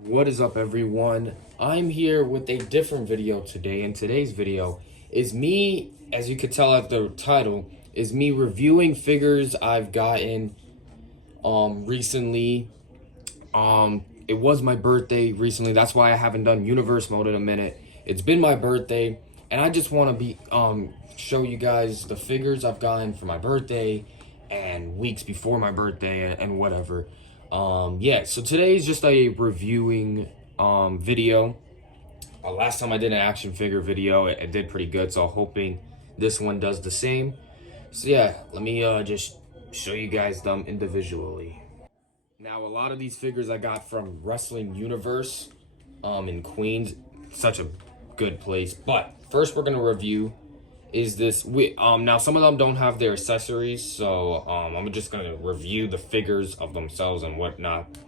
What is up, everyone? I'm here with a different video today, and today's video is me, as you could tell at the title, is me reviewing figures I've gotten recently. It was my birthday recently. That's why I haven't done universe mode in a minute. It's been my birthday, and I just want to show you guys the figures I've gotten for my birthday and weeks before my birthday and whatever. Yeah, so today is just a reviewing video. Last time I did an action figure video, it did pretty good, so I'm hoping this one does the same. So yeah, let me just show you guys them individually. Now, a lot of these figures I got from Wrestling Universe in Queens. Such a good place. But first we're gonna review is this. Now some of them don't have their accessories, so I'm just gonna review the figures of themselves and whatnot.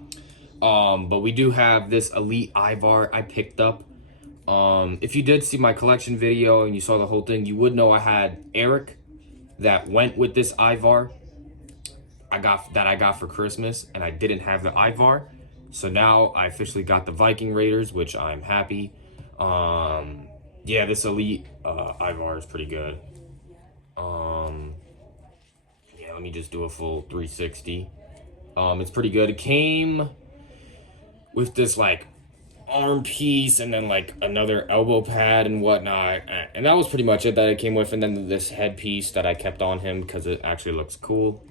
But we do have this Elite Ivar I picked up. If you did see my collection video and you saw the whole thing, you would know I had Eric that went with this Ivar. I got for Christmas, and I didn't have the Ivar, so now I officially got the Viking Raiders, which I'm happy. Yeah, this Elite Ivar is pretty good. Yeah, let me just do a full 360. It's pretty good. It came with this like arm piece and then like another elbow pad and whatnot, and that was pretty much it that it came with, and then this headpiece that I kept on him because it actually looks cool.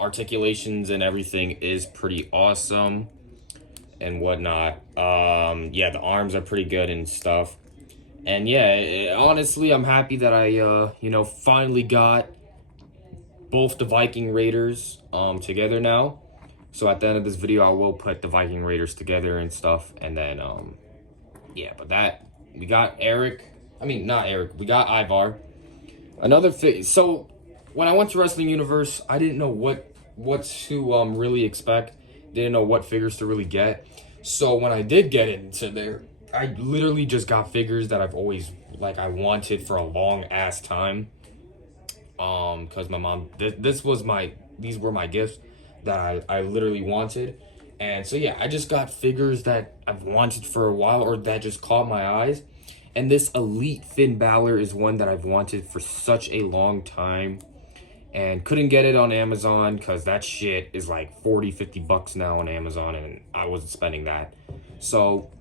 Articulations and everything is pretty awesome and whatnot. Yeah, the arms are pretty good and stuff. And yeah, honestly, I'm happy that I finally got both the Viking Raiders together now. So at the end of this video, I will put the Viking Raiders together and stuff. And then yeah, but that we got Eric. I mean, not Eric. We got Ivar. Another so when I went to Wrestling Universe, I didn't know what to really expect. Didn't know what figures to really get. So when I did get into there, I literally just got figures that I've always I wanted for a long ass time. Because my mom, these were my gifts that I literally wanted. And so yeah, I just got figures that I've wanted for a while, or that just caught my eyes. And this Elite Finn Balor is one that I've wanted for such a long time. And couldn't get it on Amazon because that shit is like 40-50 bucks now on Amazon, and I wasn't spending that. So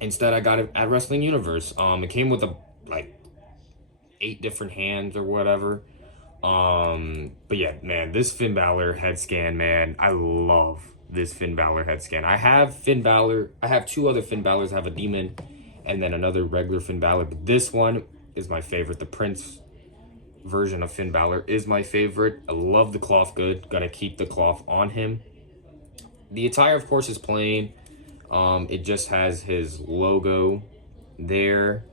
instead I got it at Wrestling Universe. It came with 8 different hands or whatever. But yeah, man, this Finn Balor head scan, man, I love this Finn Balor head scan. I have Finn Balor. I have 2 other Finn Balors. I have a demon and then another regular Finn Balor. But this one is my favorite. The Prince version of Finn Balor is my favorite. I love the cloth good. Gotta keep the cloth on him. The attire, of course, is plain. It just has his logo there,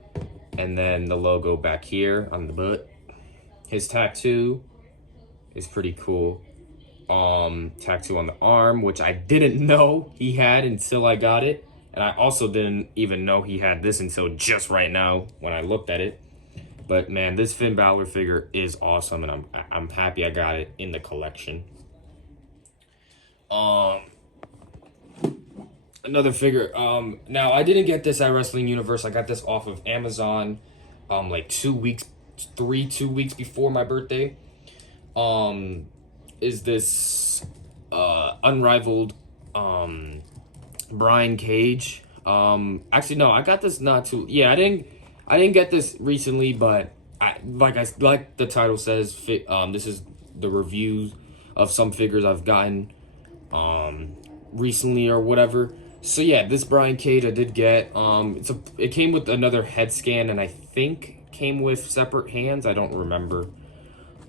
and then the logo back here on the butt. His tattoo is pretty cool. Tattoo on the arm, which I didn't know he had until I got it. And I also didn't even know he had this until just right now when I looked at it. But man, this Finn Balor figure is awesome, and I'm happy I got it in the collection. Another figure. Now I didn't get this at Wrestling Universe. I got this off of Amazon, like 2 weeks before my birthday. Is this unrivaled Brian Cage? Actually no, I got this not too. Yeah, I didn't get this recently, but like the title says, this is the reviews of some figures I've gotten recently or whatever. So yeah, this Brian Cage I did get. It came with another head scan, and I think came with separate hands. I don't remember.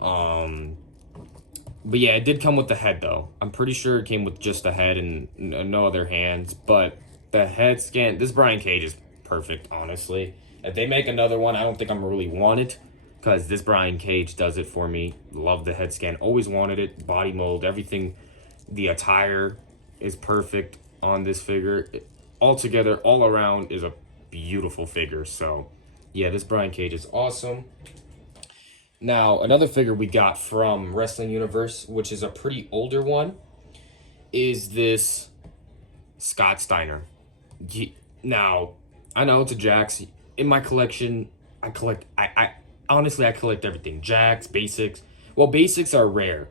But yeah, it did come with the head though. I'm pretty sure it came with just the head and no other hands. But the head scan, this Brian Cage is perfect, honestly. If they make another one, I don't think I'm really want it, because this Brian Cage does it for me. Love the head scan. Always wanted it. Body mold, everything. The attire is perfect on this figure. Altogether, all around, is a beautiful figure. So, yeah, this Brian Cage is awesome. Now, another figure we got from Wrestling Universe, which is a pretty older one, is this Scott Steiner. Now, I know it's a Jax. In my collection, I collect. I honestly I collect everything. Jax, basics. Well, basics are rare.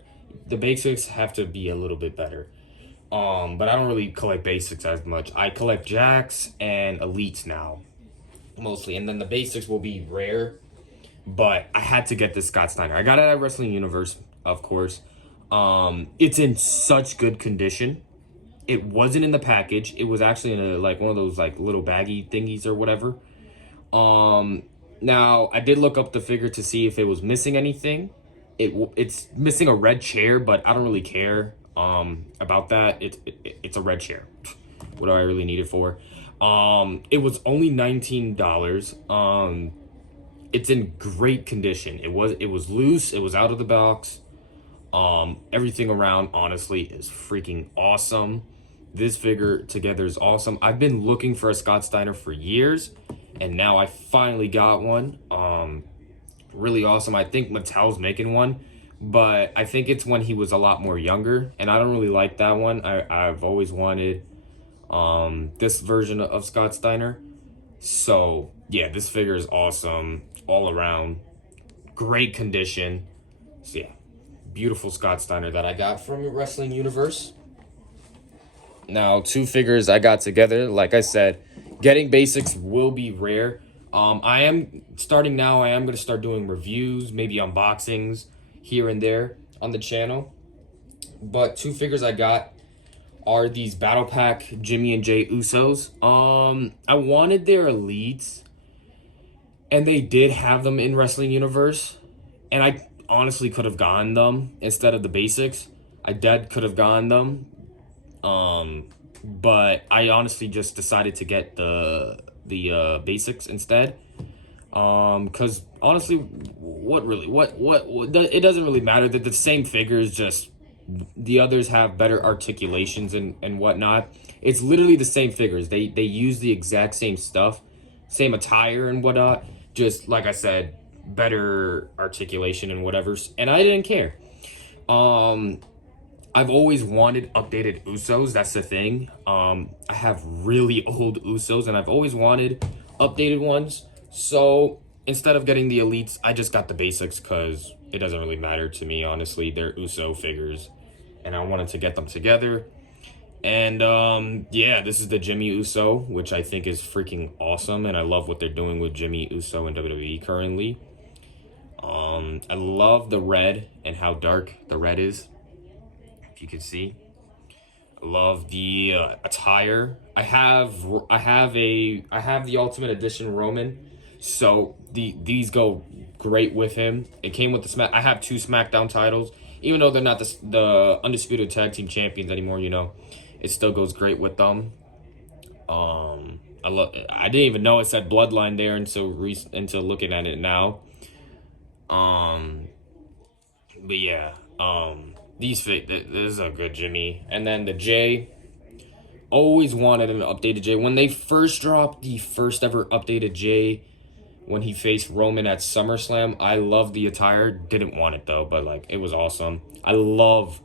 The basics have to be a little bit better. But I don't really collect basics as much. I collect Jax and elites now, mostly, and then the basics will be rare. But I had to get this Scott Steiner. I got it at Wrestling Universe, of course. It's in such good condition. It wasn't in the package. It was actually in a like one of those like little baggy thingies or whatever. Now I did look up the figure to see if it was missing anything. It's missing a red chair, but I don't really care about that. It's a red chair. What do I really need it for? It was only $19. It's in great condition. It was loose. It was out of the box. Everything around honestly is freaking awesome. This figure together is awesome. I've been looking for a Scott Steiner for years, and now I finally got one. Really awesome. I think Mattel's making one, but I think it's when he was a lot more younger, and I don't really like that one. I've always wanted this version of Scott Steiner. So yeah, this figure is awesome all around. Great condition. So yeah, beautiful Scott Steiner that I got from Wrestling Universe. Now, two figures I got together. Like I said, getting basics will be rare. I am starting now. I am going to start doing reviews, maybe unboxings here and there on the channel. But two figures I got are these Battle Pack Jimmy and Jay Usos. I wanted their elites, and they did have them in Wrestling Universe, and I honestly could have gotten them instead of the basics. I could have gotten them. But I honestly just decided to get the basics instead. Cause honestly, it doesn't really matter that the same figures, just the others have better articulations and whatnot. It's literally the same figures. They use the exact same stuff, same attire and whatnot. Just like I said, better articulation and whatever. And I didn't care. I've always wanted updated Usos. That's the thing. I have really old Usos, and I've always wanted updated ones. So instead of getting the elites, I just got the basics because it doesn't really matter to me, honestly. They're Uso figures, and I wanted to get them together. And yeah, this is the Jimmy Uso, which I think is freaking awesome, and I love what they're doing with Jimmy Uso in WWE currently. I love the red and how dark the red is. If you can see, I love the attire. I have the Ultimate Edition Roman, so these go great with him. It came with the I have 2 SmackDown titles, even though they're not the undisputed tag team champions anymore. You know, it still goes great with them. I didn't even know it said Bloodline there until looking at it now. But yeah, this is a good Jimmy. And then the J, always wanted an updated J. When they first dropped the first ever updated J, when he faced Roman at SummerSlam, I loved the attire. Didn't want it though, but like it was awesome. I love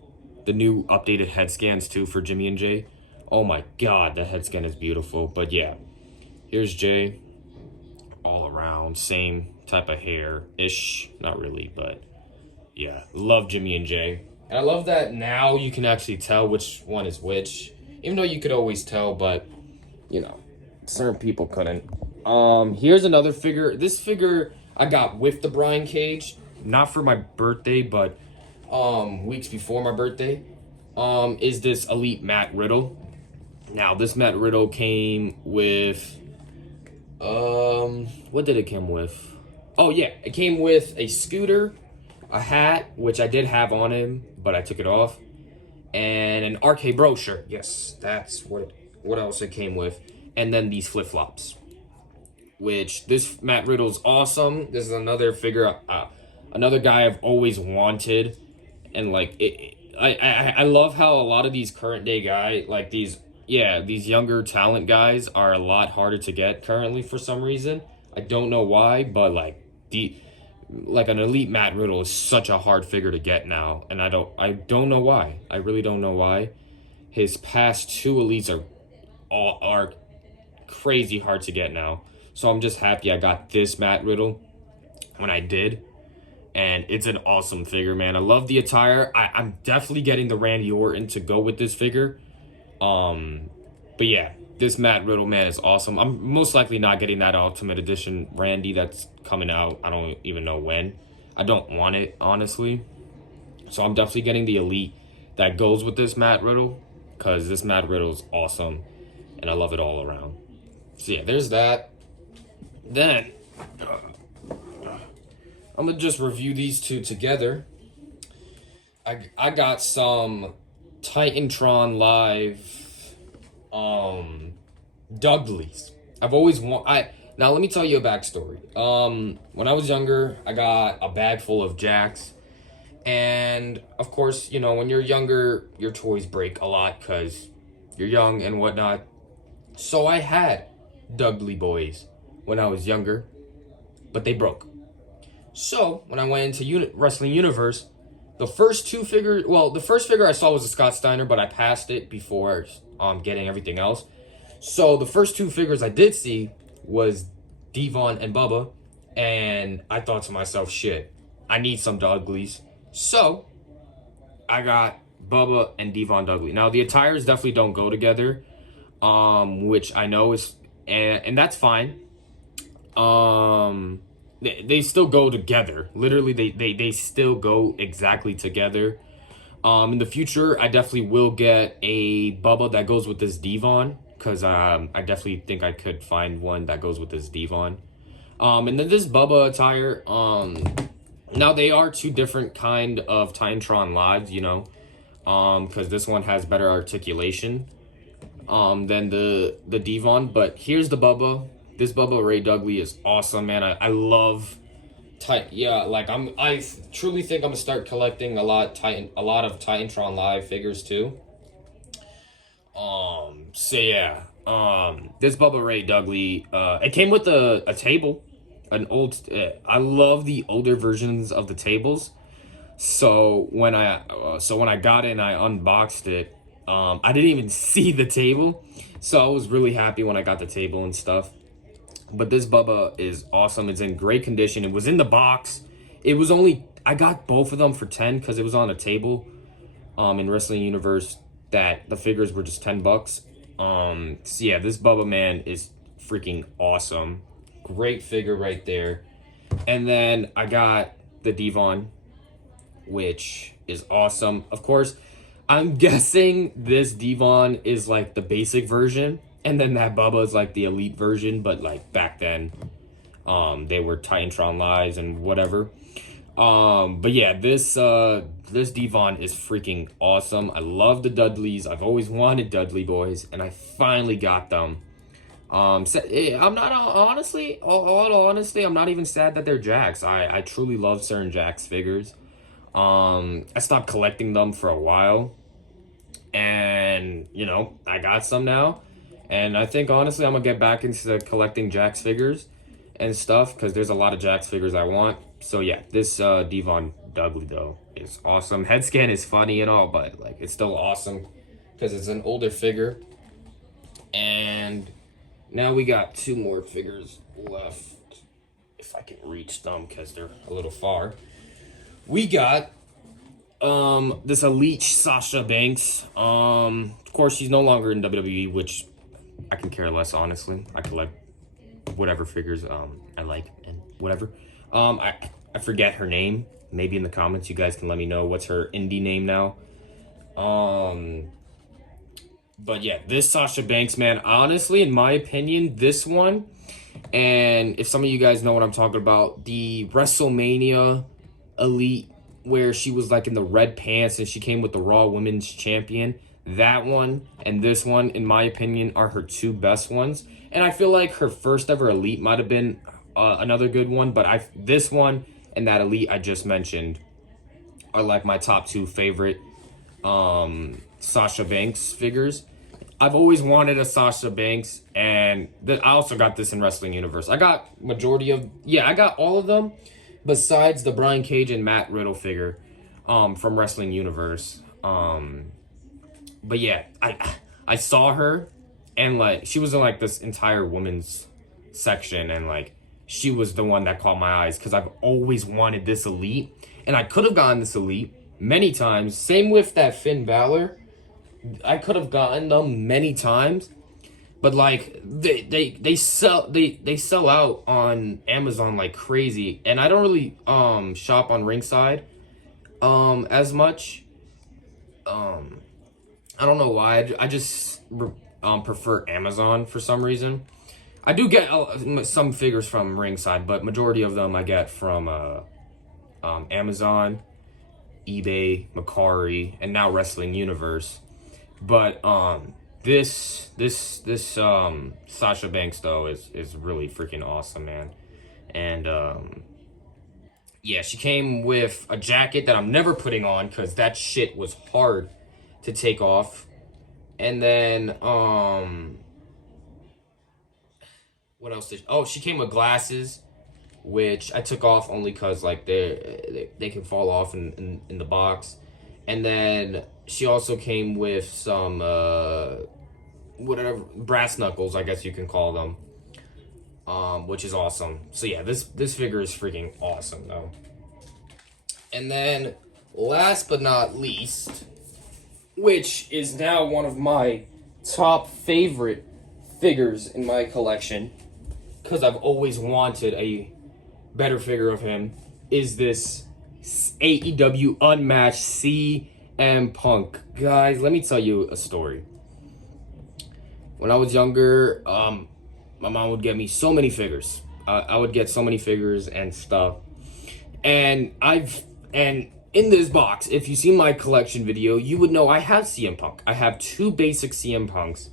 the new updated head scans too for Jimmy and Jay. Oh my god, the head scan is beautiful. But yeah, here's Jay. All around, same type of hair-ish. Not really, but yeah, love Jimmy and Jay. And I love that now you can actually tell which one is which. Even though you could always tell, but, you know, certain people couldn't. Here's another figure. This figure I got with the Brian Cage. Not for my birthday, but weeks before my birthday. Is this Elite Matt Riddle. Now, this Matt Riddle came with... what did it come with? Oh, yeah. It came with a scooter, a hat, which I did have on him, but I took it off, and an RK Bro shirt. Yes, that's what else it came with. And then these flip-flops, which this Matt Riddle's awesome. This is another figure, another guy I've always wanted. And, like, I love how a lot of these current-day guys, like these younger talent guys are a lot harder to get currently for some reason. I don't know why, but, like, an Elite Matt Riddle is such a hard figure to get now, and I don't know why. I really don't know why. His past 2 elites are all are crazy hard to get now. So I'm just happy I got this Matt Riddle when I did. And it's an awesome figure, man. I love the attire. I'm definitely getting the Randy Orton to go with this figure. But yeah, this Matt Riddle, man, is awesome. I'm most likely not getting that Ultimate Edition Randy that's coming out. I don't even know when. I don't want it, honestly. So I'm definitely getting the Elite that goes with this Matt Riddle, because this Matt Riddle is awesome, and I love it all around. So yeah, there's that. Then I'm gonna just review these two together. I got some Titantron Live Dudleys. I've always now let me tell you a backstory. When I was younger, I got a bag full of Jacks. And of course, you know, when you're younger, your toys break a lot because you're young and whatnot. So I had Dudley boys when I was younger, but they broke. So when I went into Wrestling Universe, the first two figures, well, the first figure I saw was a Scott Steiner, but I passed it before getting everything else. So the first two figures I did see was Devon and Bubba, and I thought to myself, shit, I need some Dudleys. So I got Bubba and Devon Dudley. Now the attires definitely don't go together, which I know is, and that's fine. They still go together. Literally, they still go exactly together. In the future, I definitely will get a Bubba that goes with this Devon, because I definitely think I could find one that goes with this Devon. And then this Bubba attire, now they are two different kind of Titantron Lives, you know, because this one has better articulation than the Devon. But here's the Bubba. This Bubba Ray Dudley is awesome, man. I love I truly think I'm gonna start collecting a lot of Titantron Live figures too. So yeah, this Bubba Ray Dudley, it came with a table, an old. I love the older versions of the tables. So when I got it and I unboxed it, I didn't even see the table, so I was really happy when I got the table and stuff. But this Bubba is awesome. It's in great condition. It was in the box. It was only, I got both of them for 10 because it was on a table in Wrestling Universe that the figures were just $10. So yeah, this Bubba, man, is freaking awesome. Great figure right there. And then I got the Devon, which is awesome. Of course, I'm guessing this Devon is like the basic version. And then that Bubba is like the elite version, but like back then, they were Titantron Lives and whatever. But yeah, this Devon is freaking awesome. I love the Dudleys. I've always wanted Dudley boys, and I finally got them. I'm not honestly, all honestly, I'm not even sad that they're Jacks. I truly love certain Jacks figures. I stopped collecting them for a while, and you know, I got some now. And I think, honestly, I'm going to get back into collecting Jax figures and stuff, because there's a lot of Jax figures I want. So, yeah, this Devon Dudley, though, is awesome. Head scan is funny and all, but, like, it's still awesome because it's an older figure. And now we got two more figures left, if I can reach them, because they're a little far. We got this Elite Sasha Banks. Of course, she's no longer in WWE, which I can care less, honestly. I collect whatever figures I like and whatever. I forget her name. Maybe in the comments you guys can let me know what's her indie name now. But yeah, this Sasha Banks, man, honestly, in my opinion, this one, and if some of you guys know what I'm talking about, the WrestleMania Elite, where she was like in the red pants and she came with the Raw Women's Champion. That one and this one, in my opinion, are her two best ones. And I feel like her first ever Elite might have been another good one. But this one and that Elite I just mentioned are like my top two favorite Sasha Banks figures. I've always wanted a Sasha Banks, and I also got this in Wrestling Universe. I got I got all of them besides the Brian Cage and Matt Riddle figure from Wrestling Universe. But yeah, I saw her And like she was in like this entire women's section, and like she was the one that caught my eyes because I've always wanted this elite, and I could have gotten this elite many times. Same with that Finn Balor. I could have gotten them many times, but like they sell out on Amazon like crazy, and I don't really shop on Ringside as much. I don't know why. I just prefer Amazon for some reason. I do get some figures from Ringside, but majority of them I get from Amazon, eBay, Macari, and now Wrestling Universe. But this Sasha Banks though is really freaking awesome, man. And yeah, she came with a jacket that I'm never putting on because that shit was hard to take off. And then what else did she came with glasses, which I took off only because like they can fall off in the box. And then she also came with some whatever brass knuckles, I guess you can call them, which is awesome. So yeah, this figure is freaking awesome though. And then last but not least, which is now one of my top favorite figures in my collection, because I've always wanted a better figure of him, is this AEW Unmatched CM Punk. Guys, let me tell you a story. When I was younger, my mom would get me so many figures. I would get so many figures and stuff. And in this box, if you see my collection video, you would know I have CM Punk. I have 2 basic CM Punks.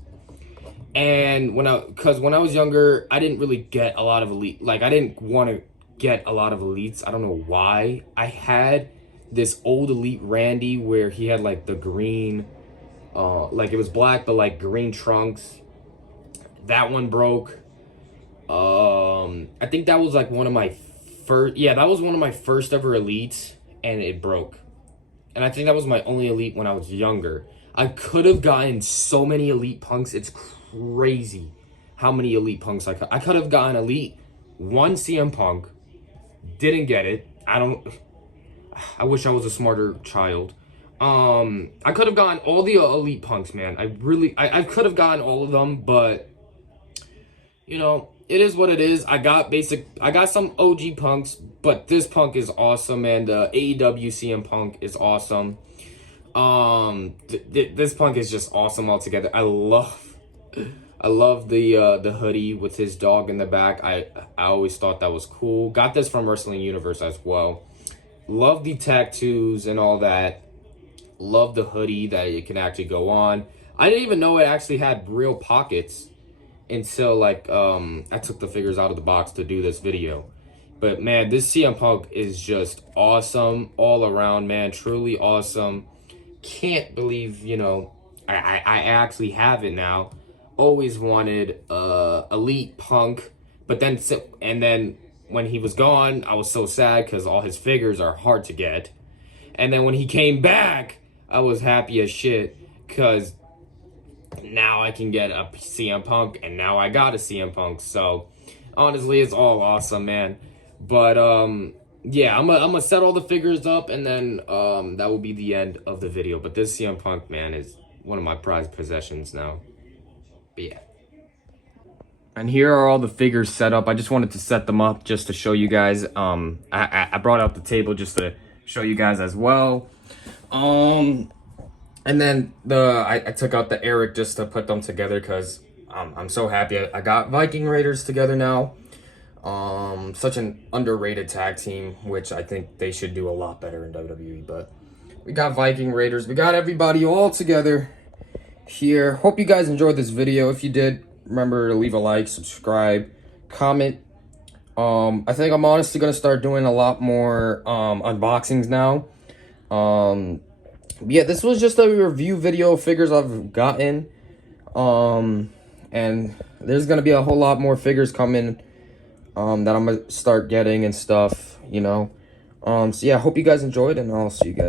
And when I was younger, I didn't really get a lot of elite. Like, I didn't want to get a lot of elites. I don't know why. I had this old elite Randy where he had like the green, like it was black but like green trunks. That one broke. I think that was like one of my first. Yeah, that was one of my first ever elites, and it broke. And I think that was my only elite when I was younger. I could have gotten so many elite punks. It's crazy how many elite punks I could have gotten elite 1 CM Punk. Didn't get it. I wish I was a smarter child. I could have gotten all the elite punks, man. I could have gotten all of them, but you know, it is what it is. I got some OG punks, but this punk is awesome, and the AEW CM Punk is awesome. This punk is just awesome altogether. I love the hoodie with his dog in the back. I always thought that was cool. Got this from Wrestling Universe as well. Love the tattoos and all that. Love the hoodie that it can actually go on. I didn't even know it actually had real pockets until like I took the figures out of the box to do this video. But man, this CM Punk is just awesome all around, man. Truly awesome. Can't believe, you know, I actually have it now. Always wanted elite Punk, but then when he was gone, I was so sad because all his figures are hard to get. And then when he came back, I was happy as shit because now I can get a CM Punk, and now I got a CM Punk. So honestly, it's all awesome, man. But yeah, I'm gonna set all the figures up, and then that will be the end of the video. But this CM Punk, man, is one of my prized possessions now. But yeah. And here are all the figures set up. I just wanted to set them up just to show you guys. I brought out the table just to show you guys as well. And then I took out the Eric just to put them together because I'm so happy. I got Viking Raiders together now. Such an underrated tag team, which I think they should do a lot better in WWE. But we got Viking Raiders. We got everybody all together here. Hope you guys enjoyed this video. If you did, remember to leave a like, subscribe, comment. I think I'm honestly going to start doing a lot more unboxings now. Yeah, this was just a review video of figures I've gotten. And there's going to be a whole lot more figures coming that I'm going to start getting and stuff, you know. So yeah, I hope you guys enjoyed, and I'll see you guys.